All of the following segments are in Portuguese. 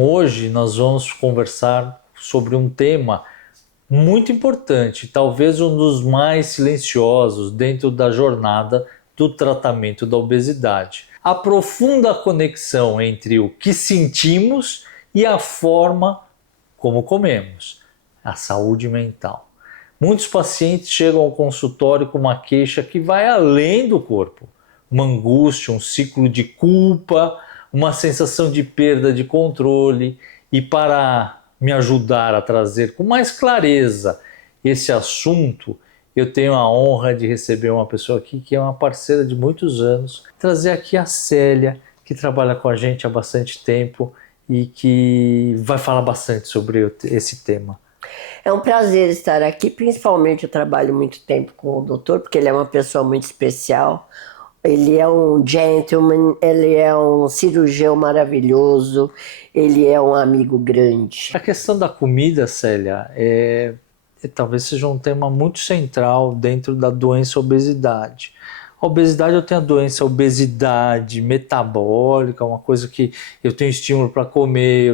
Hoje nós vamos conversar sobre um tema muito importante, talvez um dos mais silenciosos dentro da jornada do tratamento da obesidade. A profunda conexão entre o que sentimos e a forma como comemos, a saúde mental. Muitos pacientes chegam ao consultório com uma queixa que vai além do corpo, uma angústia, um ciclo de culpa, uma sensação de perda de controle. E para me ajudar a trazer com mais clareza esse assunto, eu tenho a honra de receber uma pessoa aqui que é uma parceira de muitos anos, trazer aqui a Célia, que trabalha com a gente há bastante tempo e que vai falar bastante sobre esse tema. É um prazer estar aqui, principalmente eu trabalho muito tempo com o doutor, porque ele é uma pessoa muito especial. Ele é um gentleman, ele é um cirurgião maravilhoso, ele é um amigo grande. A questão da comida, Célia, talvez seja um tema muito central dentro da doença obesidade. A obesidade, eu tenho a doença obesidade metabólica, uma coisa que eu tenho estímulo para comer,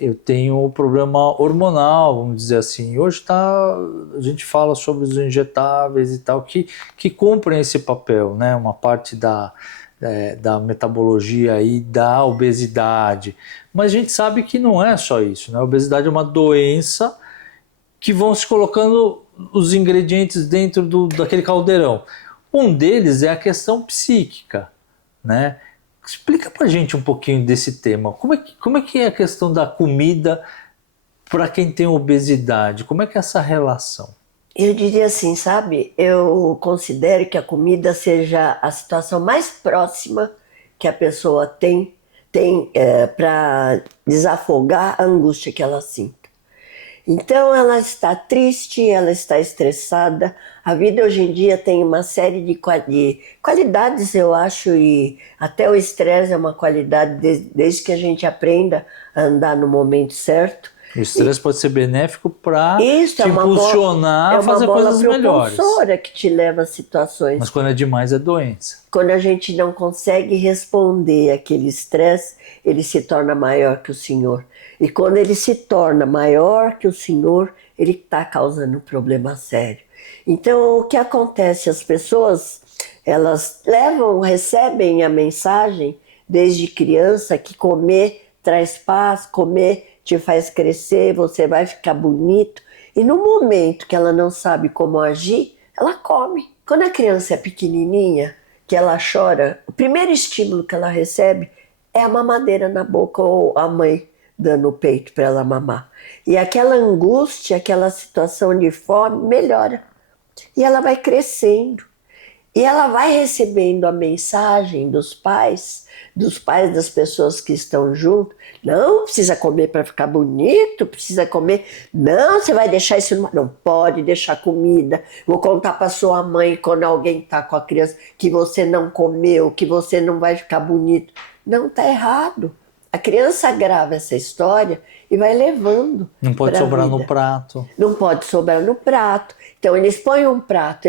eu tenho o problema hormonal, vamos dizer assim. Hoje a gente fala sobre os injetáveis e tal, que cumprem esse papel, né? Uma parte da metabologia e da obesidade. Mas a gente sabe que não é só isso, né? A obesidade é uma doença que vão se colocando os ingredientes dentro daquele caldeirão. Um deles é a questão psíquica, né? Explica pra gente um pouquinho desse tema. Como é que é a questão da comida para quem tem obesidade? Como é que é essa relação? Eu diria assim, sabe? Eu considero que a comida seja a situação mais próxima que a pessoa tem para desafogar a angústia que ela sinta. Então ela está triste, ela está estressada. A vida hoje em dia tem uma série de qualidades, eu acho, e até o estresse é uma qualidade desde que a gente aprenda a andar no momento certo. O estresse pode ser benéfico para Isso te impulsionar a fazer coisas melhores. É uma bola propulsora que te leva a situações. Mas quando é demais é doença. Quando a gente não consegue responder aquele estresse, ele se torna maior que o senhor. E quando ele se torna maior que o senhor, ele está causando um problema sério. Então, o que acontece? As pessoas, elas recebem a mensagem desde criança que comer traz paz, comer te faz crescer, você vai ficar bonito. E no momento que ela não sabe como agir, ela come. Quando a criança é pequenininha, que ela chora, o primeiro estímulo que ela recebe é a mamadeira na boca ou a mãe dando o peito para ela mamar. E aquela angústia, aquela situação de fome melhora. E ela vai crescendo. E ela vai recebendo a mensagem dos pais das pessoas que estão junto. Não, precisa comer para ficar bonito, precisa comer. Não, você vai deixar isso. Não pode deixar comida. Vou contar para sua mãe quando alguém está com a criança que você não comeu, que você não vai ficar bonito. Não, está errado. A criança grava essa história e vai levando. Não pode sobrar no prato. Não pode sobrar no prato. Então eles põem um prato,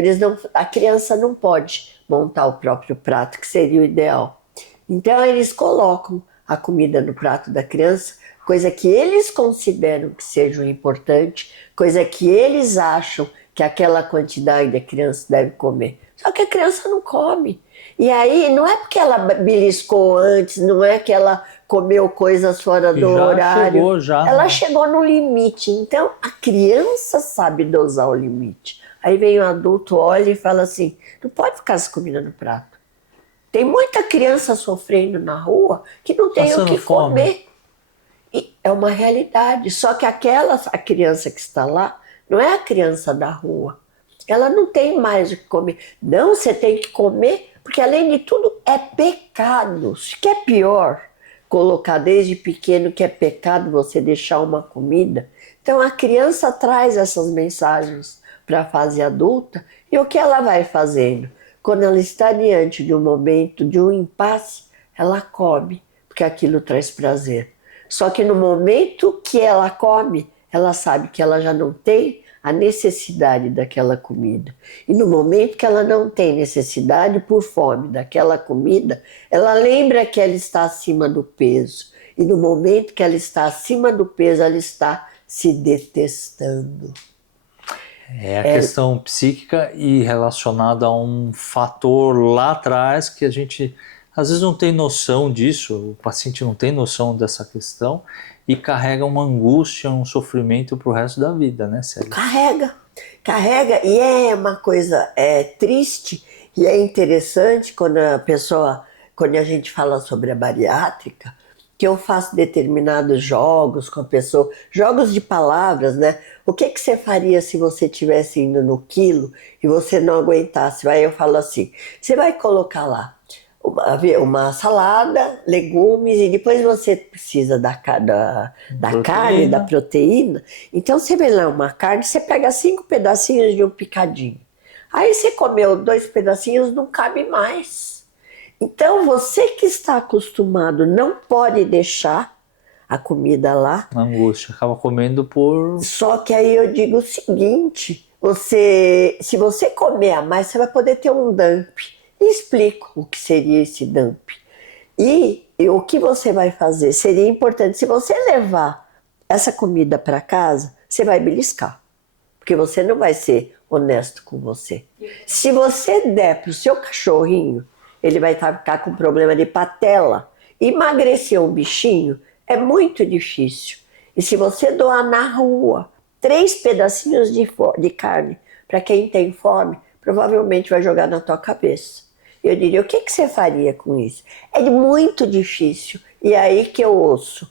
a criança não pode montar o próprio prato, que seria o ideal. Então eles colocam a comida no prato da criança, coisa que eles consideram que seja importante, coisa que eles acham que aquela quantidade a criança deve comer. Só que a criança não come. E aí não é porque ela beliscou antes, não é que ela comeu coisas fora do horário. Ela chegou no limite. Então a criança sabe dosar o limite. Aí vem o adulto, olha e fala assim, não pode ficar essa comida no prato. Tem muita criança sofrendo na rua que não tem o que comer. E é uma realidade. Só que a criança que está lá não é a criança da rua. Ela não tem mais o que comer. Não, você tem que comer, porque além de tudo é pecado. O que é pior, colocar desde pequeno que é pecado você deixar uma comida. Então a criança traz essas mensagens para a fase adulta e o que ela vai fazendo? Quando ela está diante de um momento, de um impasse, ela come, porque aquilo traz prazer. Só que no momento que ela come, ela sabe que ela já não tem a necessidade daquela comida. E no momento que ela não tem necessidade por fome daquela comida, ela lembra que ela está acima do peso. E no momento que ela está acima do peso, ela está se detestando. É a questão psíquica e relacionada a um fator lá atrás que a gente às vezes não tem noção disso, o paciente não tem noção dessa questão e carrega uma angústia, um sofrimento para o resto da vida, né, Célia? Carrega, e é uma coisa triste e é interessante quando a gente fala sobre a bariátrica, que eu faço determinados jogos com a pessoa, jogos de palavras, né? O que você faria se você estivesse indo no quilo e você não aguentasse? Aí eu falo assim, você vai colocar lá uma salada, legumes, e depois você precisa da carne, da proteína. Então você vê lá uma carne, você pega 5 pedacinhos de um picadinho. Aí você comeu 2 pedacinhos, não cabe mais. Então você que está acostumado não pode deixar a comida lá. Angústia, acaba comendo por... Só que aí eu digo o seguinte, se você comer a mais, você vai poder ter um dump. E explico o que seria esse dump. E o que você vai fazer? Seria importante, se você levar essa comida para casa, você vai beliscar. Porque você não vai ser honesto com você. Se você der para o seu cachorrinho, ele vai ficar com problema de patela. Emagrecer um bichinho é muito difícil. E se você doar na rua 3 pedacinhos de carne para quem tem fome, provavelmente vai jogar na tua cabeça. Eu diria, o que você faria com isso? É muito difícil. E aí que eu ouço,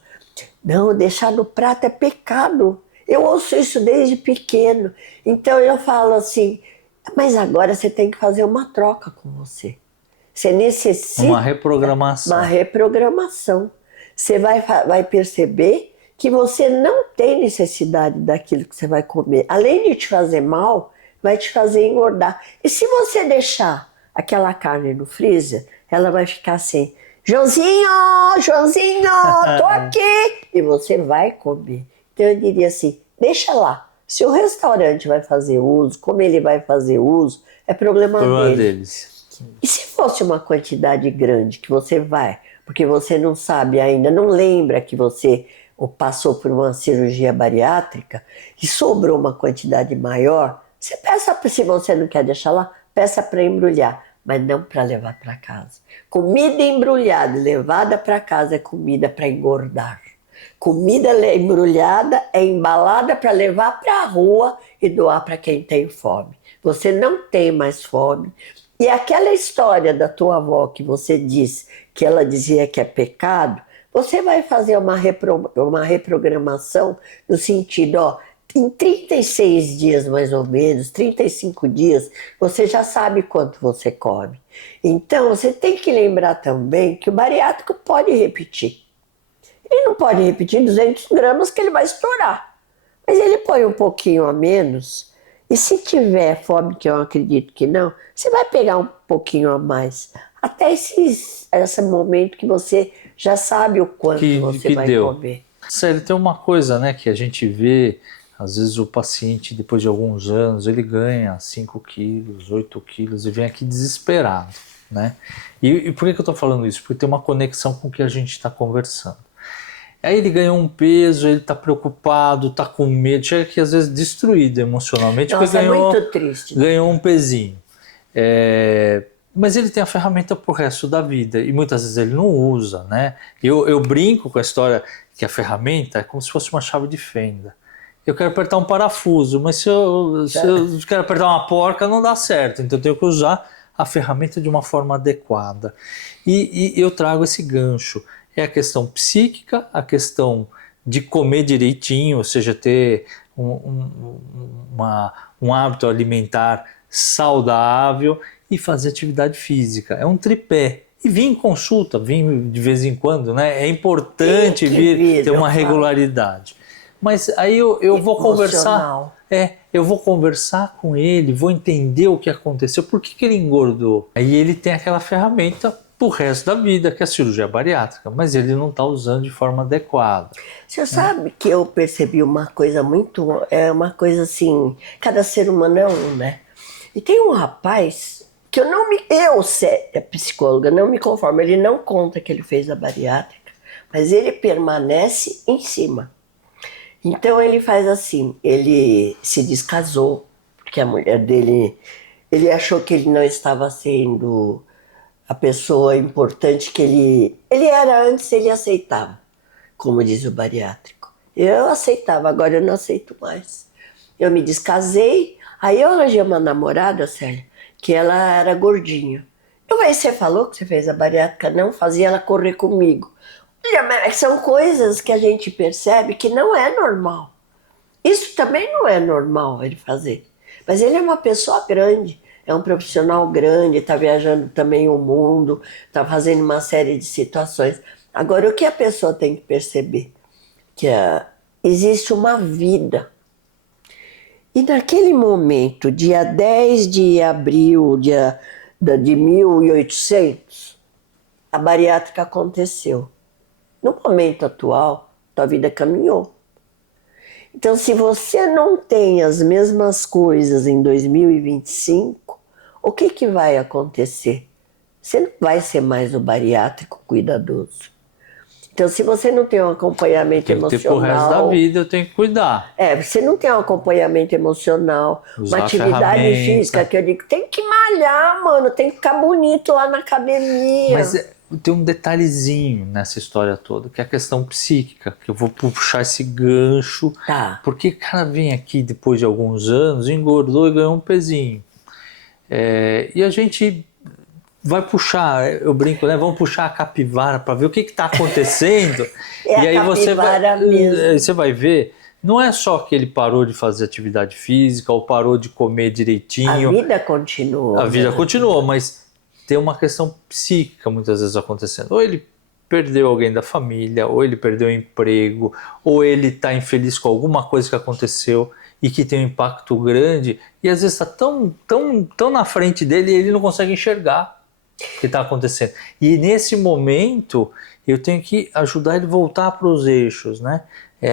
não, deixar no prato é pecado. Eu ouço isso desde pequeno. Então eu falo assim, mas agora você tem que fazer uma troca com você. Você necessita... Uma reprogramação. Uma reprogramação. Você vai perceber que você não tem necessidade daquilo que você vai comer. Além de te fazer mal, vai te fazer engordar. E se você deixar aquela carne no freezer, ela vai ficar assim, Joãozinho, tô aqui! E você vai comer. Então eu diria assim, deixa lá. Se o restaurante vai fazer uso, como ele vai fazer uso, é problema deles. E se fosse uma quantidade grande que você vai, porque você não sabe ainda, não lembra que você passou por uma cirurgia bariátrica e sobrou uma quantidade maior, você peça, se você não quer deixar lá, peça para embrulhar, mas não para levar para casa. Comida embrulhada, levada para casa é comida para engordar. Comida embrulhada é embalada para levar para a rua e doar para quem tem fome. Você não tem mais fome. E aquela história da tua avó que você disse, que ela dizia que é pecado, você vai fazer uma reprogramação no sentido, ó, em 36 dias mais ou menos, 35 dias, você já sabe quanto você come. Então você tem que lembrar também que o bariátrico pode repetir. Ele não pode repetir 200 gramas que ele vai estourar. Mas ele põe um pouquinho a menos. E se tiver fome, que eu acredito que não, você vai pegar um pouquinho a mais. Até esse momento que você já sabe o quanto você vai comer. Sério, tem uma coisa, né, que a gente vê, às vezes o paciente, depois de alguns anos, ele ganha 5 quilos, 8 quilos e vem aqui desesperado, né? E por que eu estou falando isso? Porque tem uma conexão com o que a gente está conversando. Aí ele ganhou um peso, ele está preocupado, está com medo, chega aqui às vezes destruído emocionalmente. Nossa, porque ganhou, é muito triste. Ganhou um pezinho. Mas ele tem a ferramenta para o resto da vida e muitas vezes ele não usa, né? Eu brinco com a história que a ferramenta é como se fosse uma chave de fenda. Eu quero apertar um parafuso, mas se eu quero apertar uma porca não dá certo, então eu tenho que usar a ferramenta de uma forma adequada. E eu trago esse gancho. É a questão psíquica, a questão de comer direitinho, ou seja, ter um hábito alimentar saudável e fazer atividade física. É um tripé. E vir em consulta, vir de vez em quando, né? É importante vir ter uma regularidade. Mas aí eu vou conversar. Eu vou conversar com ele, vou entender o que aconteceu, por que ele engordou. Aí ele tem aquela ferramenta pro resto da vida, que é a cirurgia bariátrica, mas ele não está usando de forma adequada. Você sabe que eu percebi uma coisa uma coisa assim, cada ser humano é um, né? E tem um rapaz que é psicóloga, não me conformo, ele não conta que ele fez a bariátrica, mas ele permanece em cima. Então ele faz assim, ele se descasou, porque a mulher dele, ele achou que ele não estava sendo a pessoa importante que ele era antes, ele aceitava, como diz o bariátrico. Eu aceitava, agora eu não aceito mais. Eu me descasei, aí eu arranjei uma namorada, Célia, que ela era gordinha. Eu falei, você falou que você fez a bariátrica? Não, fazia ela correr comigo. Olha, mas são coisas que a gente percebe que não é normal. Isso também não é normal ele fazer. Mas ele é uma pessoa grande, é um profissional grande, está viajando também o mundo, está fazendo uma série de situações. Agora, o que a pessoa tem que perceber? Que existe uma vida. E naquele momento, dia 10 de abril de 1800, a bariátrica aconteceu. No momento atual, tua vida caminhou. Então, se você não tem as mesmas coisas em 2025, o que vai acontecer? Você não vai ser mais o bariátrico cuidadoso. Então, se você não tem um acompanhamento Tem que ter pro resto da vida, eu tenho que cuidar. Você não tem um acompanhamento emocional, Usar uma atividade ferramenta. física, que eu digo, tem que malhar, mano, tem que ficar bonito lá na academia. Mas tem um detalhezinho nessa história toda, que é a questão psíquica, que eu vou puxar esse gancho, Tá. porque o cara vem aqui depois de alguns anos, engordou e ganhou um pezinho. E a gente vai puxar, eu brinco, né? Vamos puxar a capivara para ver o que está acontecendo. É e a aí capivara mesmo. você vai ver, não é só que ele parou de fazer atividade física ou parou de comer direitinho. A vida continuou. A vida né? continuou, mas tem uma questão psíquica muitas vezes acontecendo. Ou ele perdeu alguém da família, ou ele perdeu o emprego, ou ele está infeliz com alguma coisa que aconteceu e que tem um impacto grande, e às vezes está tão na frente dele e ele não consegue enxergar o que está acontecendo. E nesse momento eu tenho que ajudar ele a voltar para os eixos, né?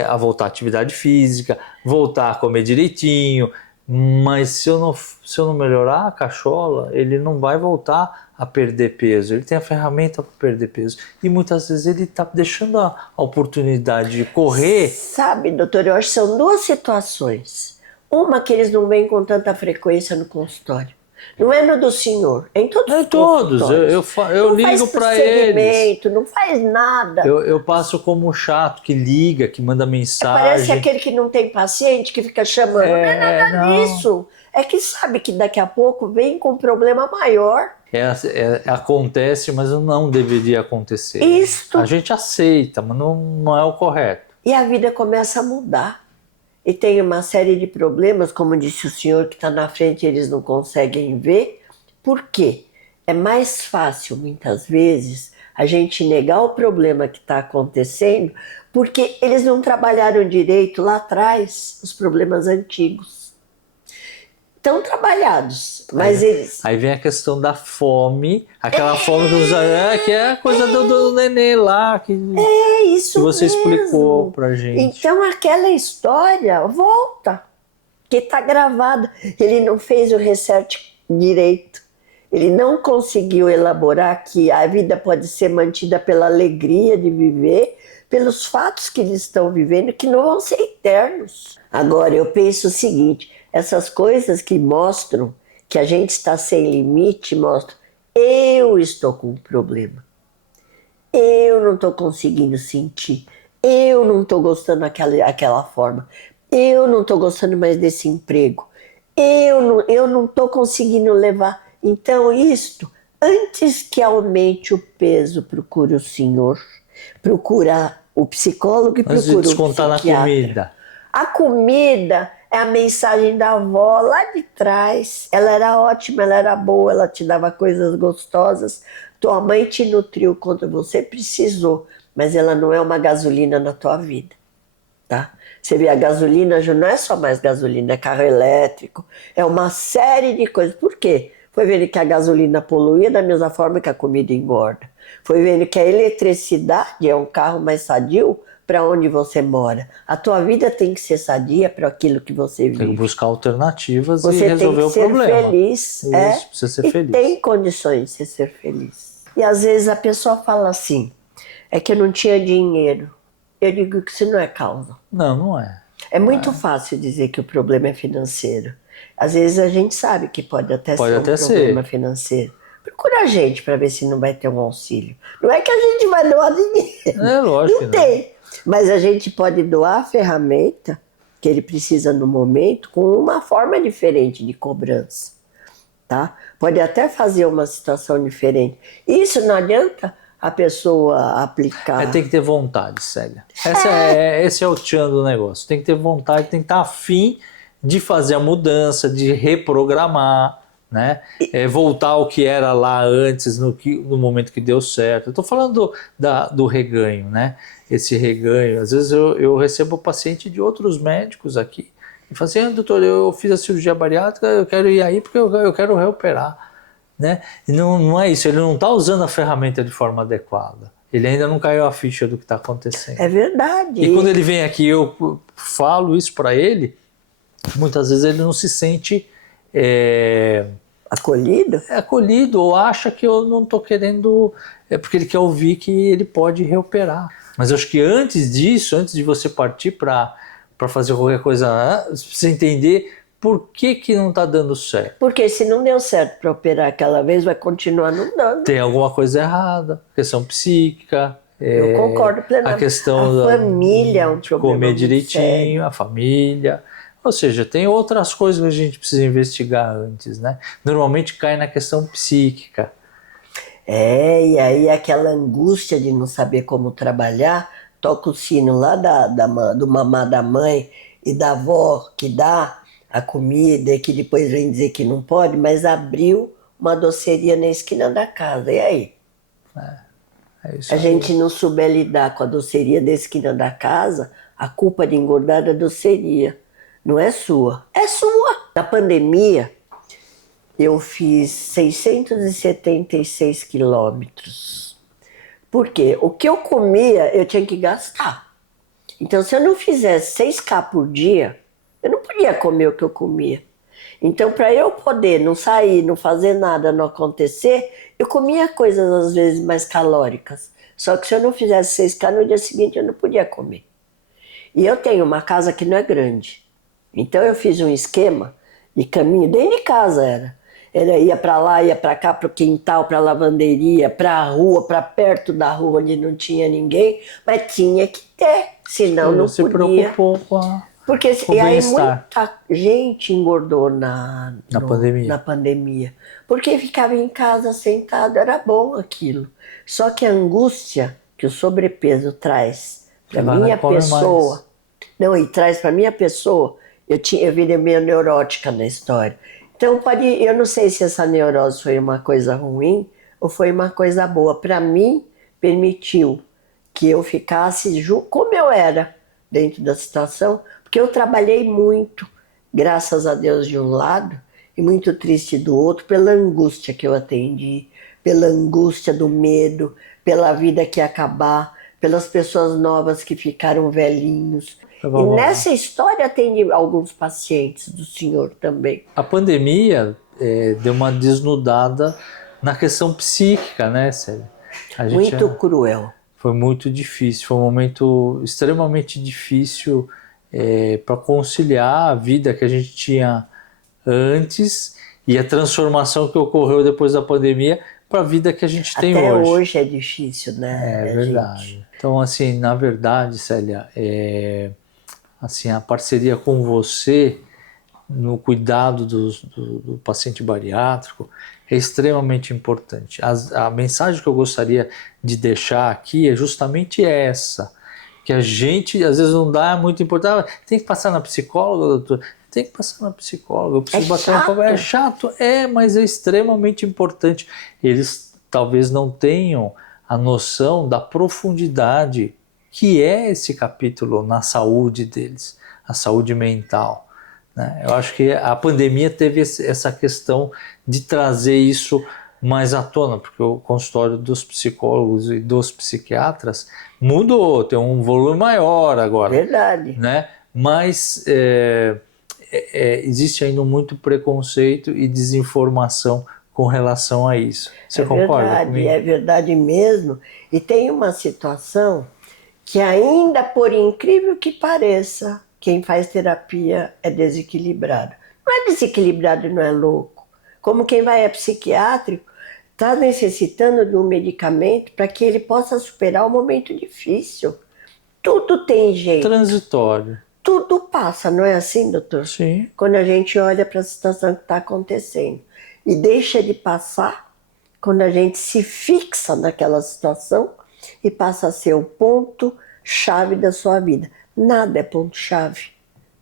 A voltar à atividade física, voltar a comer direitinho, mas se eu não melhorar a cachola, ele não vai voltar a perder peso. Ele tem a ferramenta para perder peso. E muitas vezes ele está deixando a oportunidade de correr. Sabe, doutor, eu acho que são duas situações. Uma que eles não vêm com tanta frequência no consultório. Não é no do senhor, é em todos os Todos, eu ligo para eles. Não faz nada. Eu passo como um chato que liga, que manda mensagem. Parece aquele que não tem paciente, que fica chamando. Não é nada disso. É que sabe que daqui a pouco vem com um problema maior. Acontece, mas não deveria acontecer. Isto. A gente aceita, mas não é o correto. E a vida começa a mudar. E tem uma série de problemas, como disse o senhor, que está na frente, eles não conseguem ver. Por quê? É mais fácil, muitas vezes, a gente negar o problema que está acontecendo, porque eles não trabalharam direito lá atrás, os problemas antigos. Estão trabalhados, mas eles... Aí vem a questão da fome, aquela fome que é a coisa do nenê lá, que isso que você mesmo. explicou pra gente. Então aquela história volta, que está gravada. Ele não fez o research direito. Ele não conseguiu elaborar que a vida pode ser mantida pela alegria de viver, pelos fatos que eles estão vivendo, que não vão ser eternos. Agora, eu penso o seguinte, essas coisas que mostram que a gente está sem limite, mostram, eu estou com um problema. Eu não estou conseguindo sentir. Eu não estou gostando daquela forma. Eu não estou gostando mais desse emprego. Eu não estou conseguindo levar. Então, antes que aumente o peso, procura o senhor, procura o psicólogo e procura o descontar psiquiatra. na comida. A comida é a mensagem da avó lá de trás. Ela era ótima, ela era boa, ela te dava coisas gostosas. Tua mãe te nutriu quando você precisou, mas ela não é uma gasolina na tua vida, tá? Você vê, a gasolina já não é só mais gasolina, é carro elétrico, é uma série de coisas. Por quê? Foi vendo que a gasolina poluía da mesma forma que a comida engorda. Foi vendo que a eletricidade é um carro mais sadio para onde você mora. A tua vida tem que ser sadia para aquilo que você vive. Tem que buscar alternativas Você e resolver o problema. Você tem que ser feliz. Isso, precisa ser e feliz. tem condições de ser feliz. E às vezes a pessoa fala assim, é que eu não tinha dinheiro. Eu digo que isso não é causa. Não, não é. É muito fácil dizer que o problema é financeiro. Às vezes a gente sabe que pode até ser um problema financeiro. Procura a gente para ver se não vai ter um auxílio. Não é que a gente vai doar dinheiro. É lógico. Não tem. Mas a gente pode doar a ferramenta que ele precisa no momento com uma forma diferente de cobrança. Tá? Pode até fazer uma situação diferente. Isso não adianta a pessoa aplicar. Tem que ter vontade, Célia. Esse é o tchan do negócio. Tem que ter vontade, tem que estar afim de fazer a mudança, de reprogramar, né? Voltar ao que era lá antes, no momento que deu certo. Eu estou falando do reganho, né? Esse reganho. Às vezes eu recebo paciente de outros médicos aqui e falo assim, doutor, eu fiz a cirurgia bariátrica, eu quero ir aí porque eu quero reoperar. Né? E não é isso, ele não está usando a ferramenta de forma adequada. Ele ainda não caiu a ficha do que está acontecendo. É verdade. E quando ele vem aqui, eu falo isso para ele, muitas vezes ele não se sente acolhido ou acha que eu não estou querendo, porque ele quer ouvir que ele pode reoperar. Mas eu acho que antes disso, antes de você partir para fazer qualquer coisa, você precisa entender por que não está dando certo. Porque se não deu certo para operar aquela vez, vai continuar não dando. Tem alguma coisa errada, questão psíquica. Eu concordo plenamente. A questão a família é um problema comer direitinho, sério. A família. Ou seja, tem outras coisas que a gente precisa investigar antes, né? Normalmente cai na questão psíquica. E aí aquela angústia de não saber como trabalhar, toca o sino lá do mamá da mãe e da avó que dá a comida, que depois vem dizer que não pode, mas abriu uma doceria na esquina da casa. E aí? É isso a aí. gente não souber lidar com a doceria da esquina da casa, a culpa de engordar da doceria não é sua, é sua. Na pandemia, eu fiz 676 quilômetros. Por quê? O que eu comia, eu tinha que gastar. Então, se eu não fizesse 6K por dia, eu não podia comer o que eu comia. Então, para eu poder não sair, não fazer nada, não acontecer, eu comia coisas às vezes mais calóricas. Só que se eu não fizesse 6K, no dia seguinte eu não podia comer. E eu tenho uma casa que não é grande. Então eu fiz um esquema de caminho, dentro de casa era ia para lá, ia para cá, para o quintal, para a lavanderia, para a rua, para perto da rua onde não tinha ninguém, mas tinha que ter, senão não Você podia. Se preocupou com a... Porque e aí muita gente engordou na pandemia. Porque ficava em casa sentado, era bom aquilo. Só que a angústia que o sobrepeso traz para minha pessoa, não, e traz para minha pessoa, eu virei meio neurótica na história. Então eu não sei se essa neurose foi uma coisa ruim ou foi uma coisa boa. Para mim, permitiu que eu ficasse como eu era dentro da situação, porque eu trabalhei muito, graças a Deus de um lado, e muito triste do outro, pela angústia que eu atendi, pela angústia do medo, pela vida que ia acabar, pelas pessoas novas que ficaram velhinhos. E nessa história atendi alguns pacientes do senhor também. A pandemia deu uma desnudada na questão psíquica, né, Célia? Muito cruel. Foi muito difícil, foi um momento extremamente difícil para conciliar a vida que a gente tinha antes e a transformação que ocorreu depois da pandemia para a vida que a gente tem hoje. Até hoje é difícil, né? É verdade. Gente? Então, assim, na verdade, Célia, assim, a parceria com você no cuidado do paciente bariátrico é extremamente importante. A mensagem que eu gostaria de deixar aqui é justamente essa, que a gente às vezes não dá muita importância. Tem que passar na psicóloga, doutor? Tem que passar na psicóloga. Eu preciso bater uma palavra. É chato? Mas é extremamente importante. Eles talvez não tenham a noção da profundidade que é esse capítulo na saúde deles, a saúde mental. né? Eu acho que a pandemia teve essa questão de trazer isso mais à tona, porque o consultório dos psicólogos e dos psiquiatras mudou, tem um volume maior agora, Verdade. né? Mas existe ainda muito preconceito e desinformação com relação a isso. Você concorda comigo? É verdade mesmo. E tem uma situação que ainda, por incrível que pareça, quem faz terapia é desequilibrado. Não é desequilibrado e não é louco. Como quem vai a psiquiátrico está necessitando de um medicamento para que ele possa superar um momento difícil. Tudo tem jeito. Transitório. Tudo passa, não é assim, doutor? Sim. Quando a gente olha para a situação que está acontecendo. E deixa de passar quando a gente se fixa naquela situação e passa a ser o ponto-chave da sua vida. Nada é ponto-chave.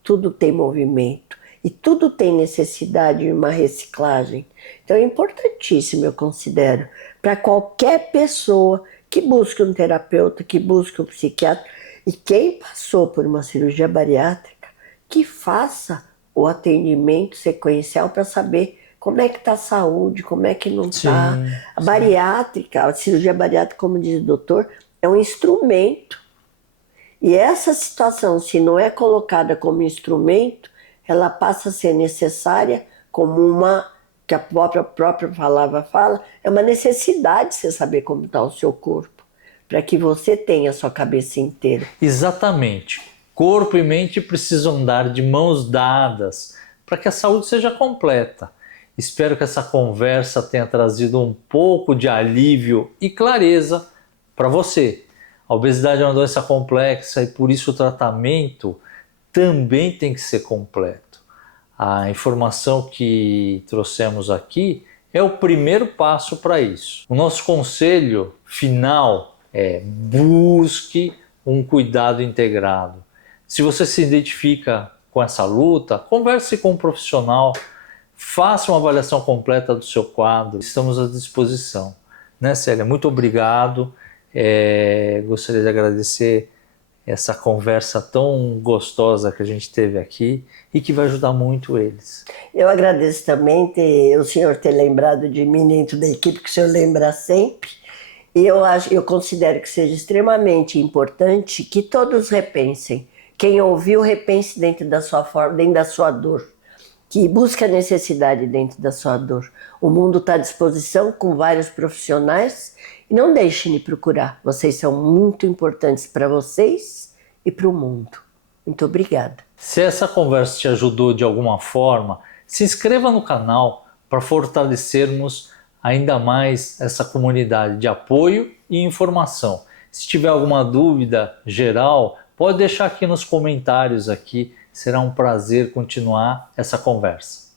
Tudo tem movimento e tudo tem necessidade de uma reciclagem. Então é importantíssimo, eu considero, para qualquer pessoa que busque um terapeuta, que busque um psiquiatra, e quem passou por uma cirurgia bariátrica, que faça o atendimento sequencial para saber como é que está a saúde, como é que não está. A bariátrica, a cirurgia bariátrica, como diz o doutor, é um instrumento. E essa situação, se não é colocada como instrumento, ela passa a ser necessária como uma, que a própria palavra fala, é uma necessidade de você saber como está o seu corpo, para que você tenha a sua cabeça inteira. Exatamente. Corpo e mente precisam andar de mãos dadas para que a saúde seja completa. Espero que essa conversa tenha trazido um pouco de alívio e clareza para você. A obesidade é uma doença complexa e por isso o tratamento também tem que ser completo. A informação que trouxemos aqui é o primeiro passo para isso. O nosso conselho final é: busque um cuidado integrado. Se você se identifica com essa luta, converse com um profissional, faça uma avaliação completa do seu quadro. Estamos à disposição. Né, Célia? Muito obrigado. Gostaria de agradecer essa conversa tão gostosa que a gente teve aqui e que vai ajudar muito eles. Eu agradeço também o senhor ter lembrado de mim dentro da equipe, que o senhor lembra sempre. E eu considero que seja extremamente importante que todos repensem. Quem ouviu, repense dentro da sua forma, dentro da sua dor. Que busque a necessidade dentro da sua dor. O mundo está à disposição com vários profissionais e não deixem de procurar. Vocês são muito importantes para vocês e para o mundo. Muito obrigada. Se essa conversa te ajudou de alguma forma, se inscreva no canal para fortalecermos ainda mais essa comunidade de apoio e informação. Se tiver alguma dúvida geral, pode deixar aqui nos comentários aqui. Será um prazer continuar essa conversa.